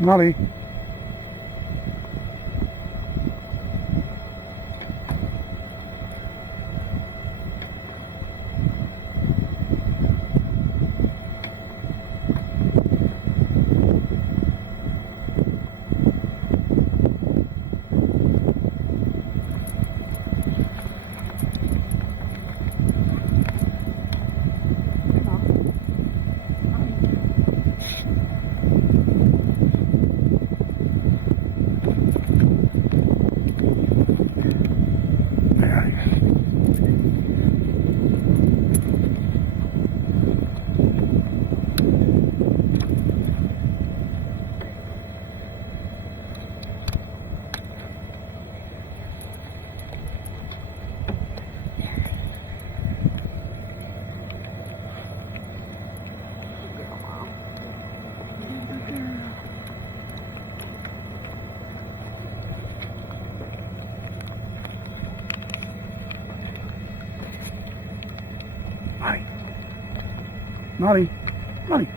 Molly. Molly, Molly.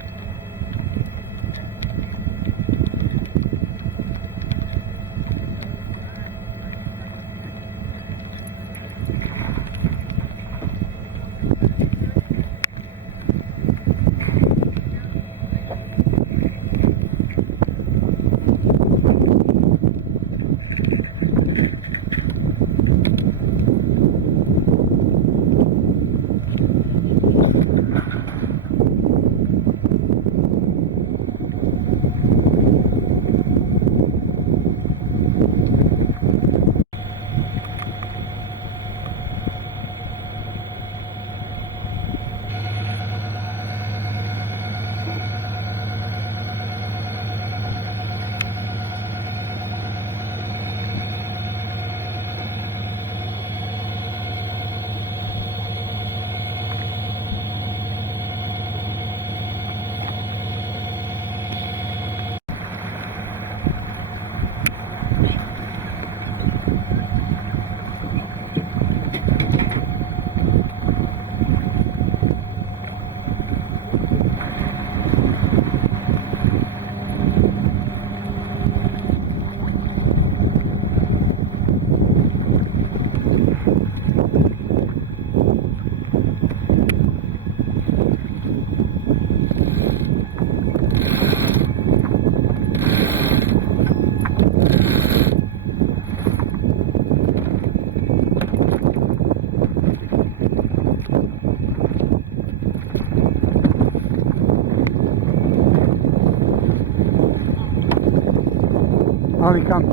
Molly, come.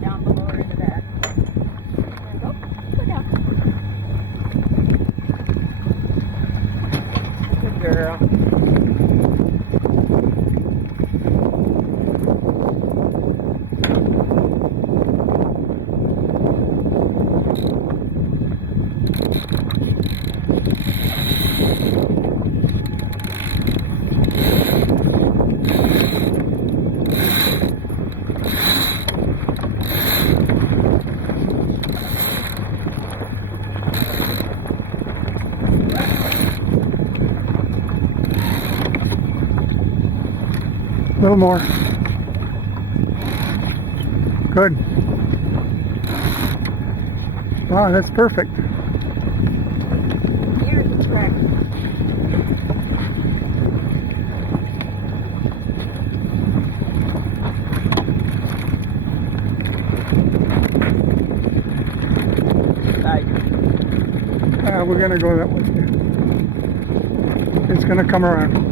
Down below or in the back. There you go. Go down. Good girl. A little more. Good. Wow, that's perfect. Here's the track. We're going to go that way. It's going to come around.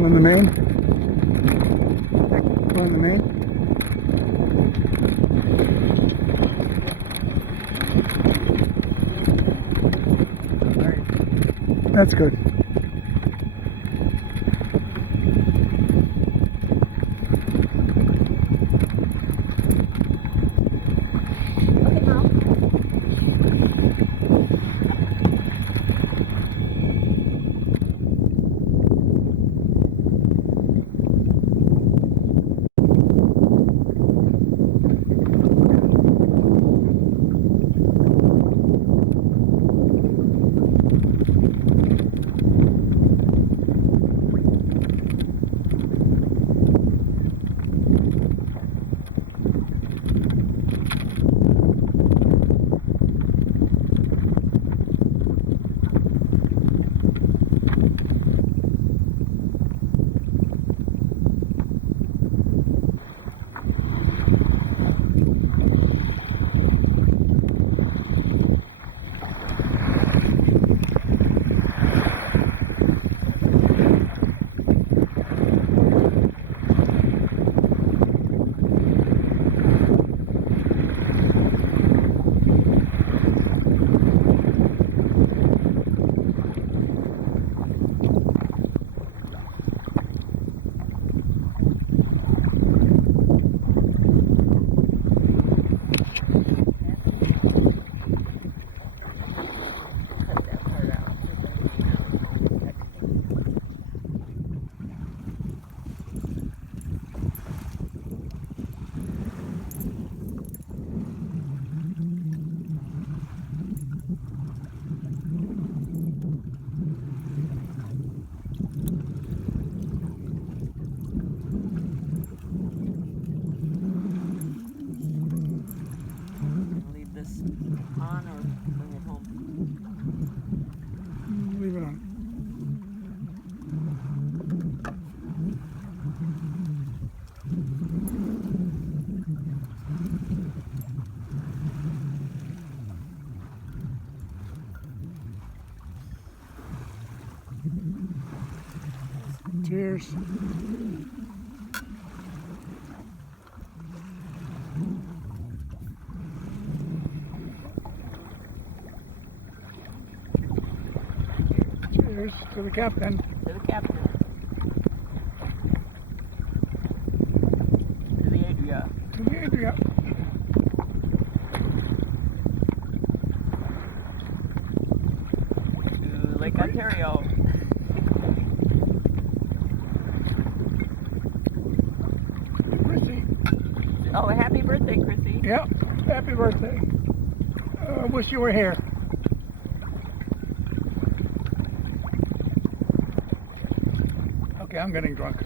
Pulling the main. Pulling the main. That's good. Okay, Mom. Cut that part out. Leave this on or bring it home? Leave it on. Cheers. Cheers to the captain. To the captain. To the Adria. To the Adria. To Lake Ontario. Chrissy. Oh, happy birthday, Chrissy. Yep. Happy birthday. Wish you were here. Okay, I'm getting drunk.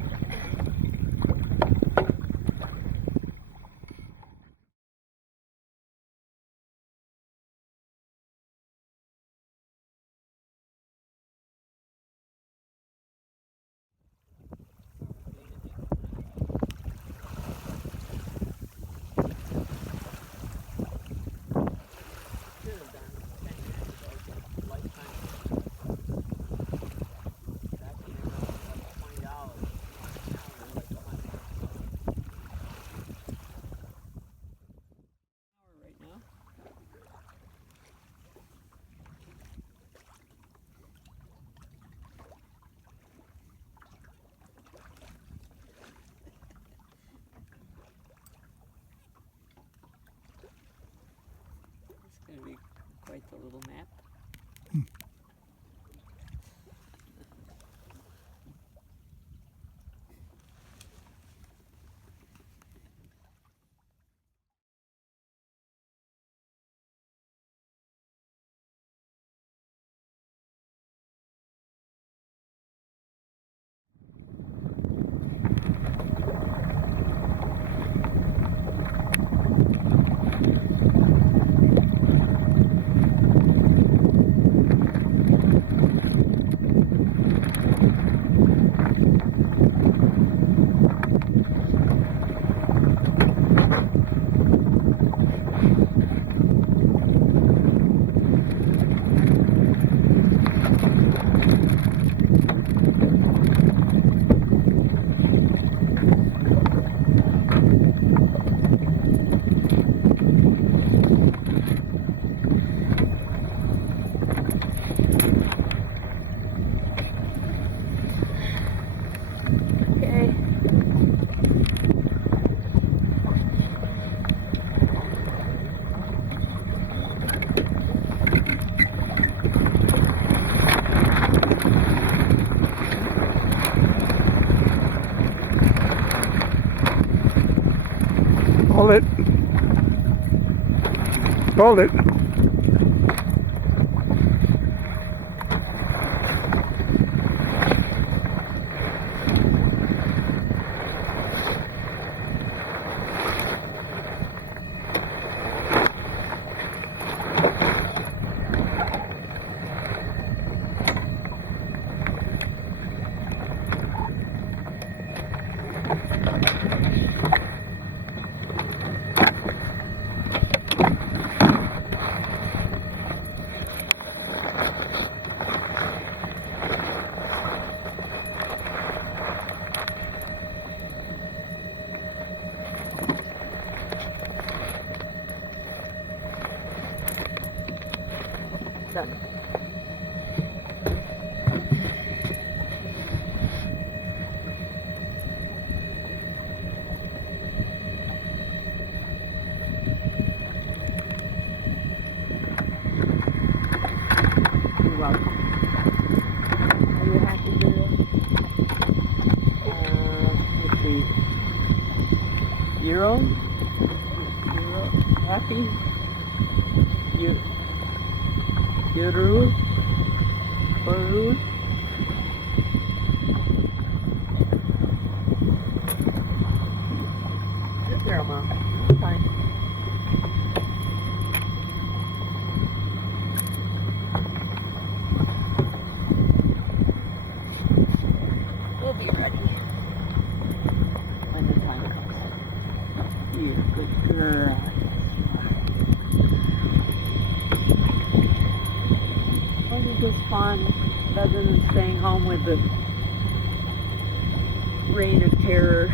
It's going to be quite the little map. Hold it. Hold it. Done. You're welcome. Are you happy, girl? Let's see. You're happy? You're Baru? Good girl, Mom. It's fine. We'll be ready when the time comes. You good girl. I think it's fun rather than staying home with the reign of terror.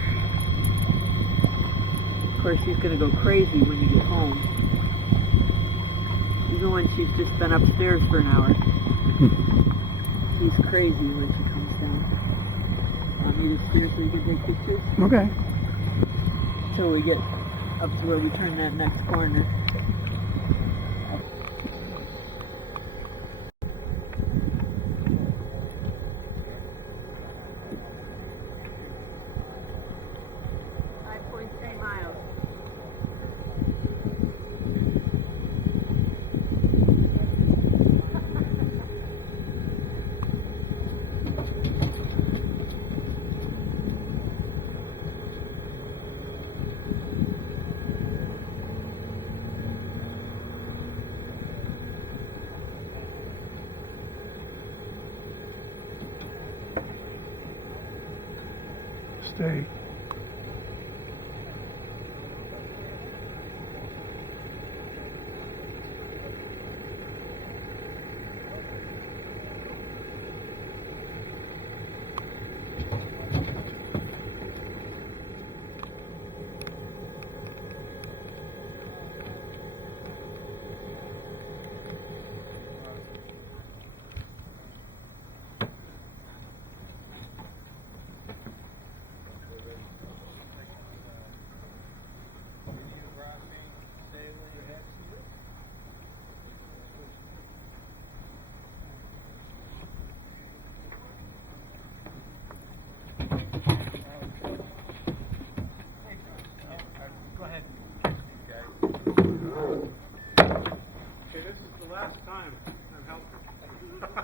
Of course, she's going to go crazy when you get home. Even when she's just been upstairs for an hour. She's crazy when she comes down. Want me to steer so you can take pictures? Okay. Till we get up to where we turn that next corner. Stay.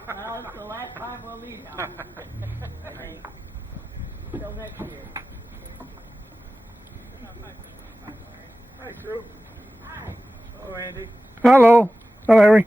Well, it's the last time we'll leave now. I think. Till next year. Hi, Drew. Hi. Hello, Andy. Hello, Harry.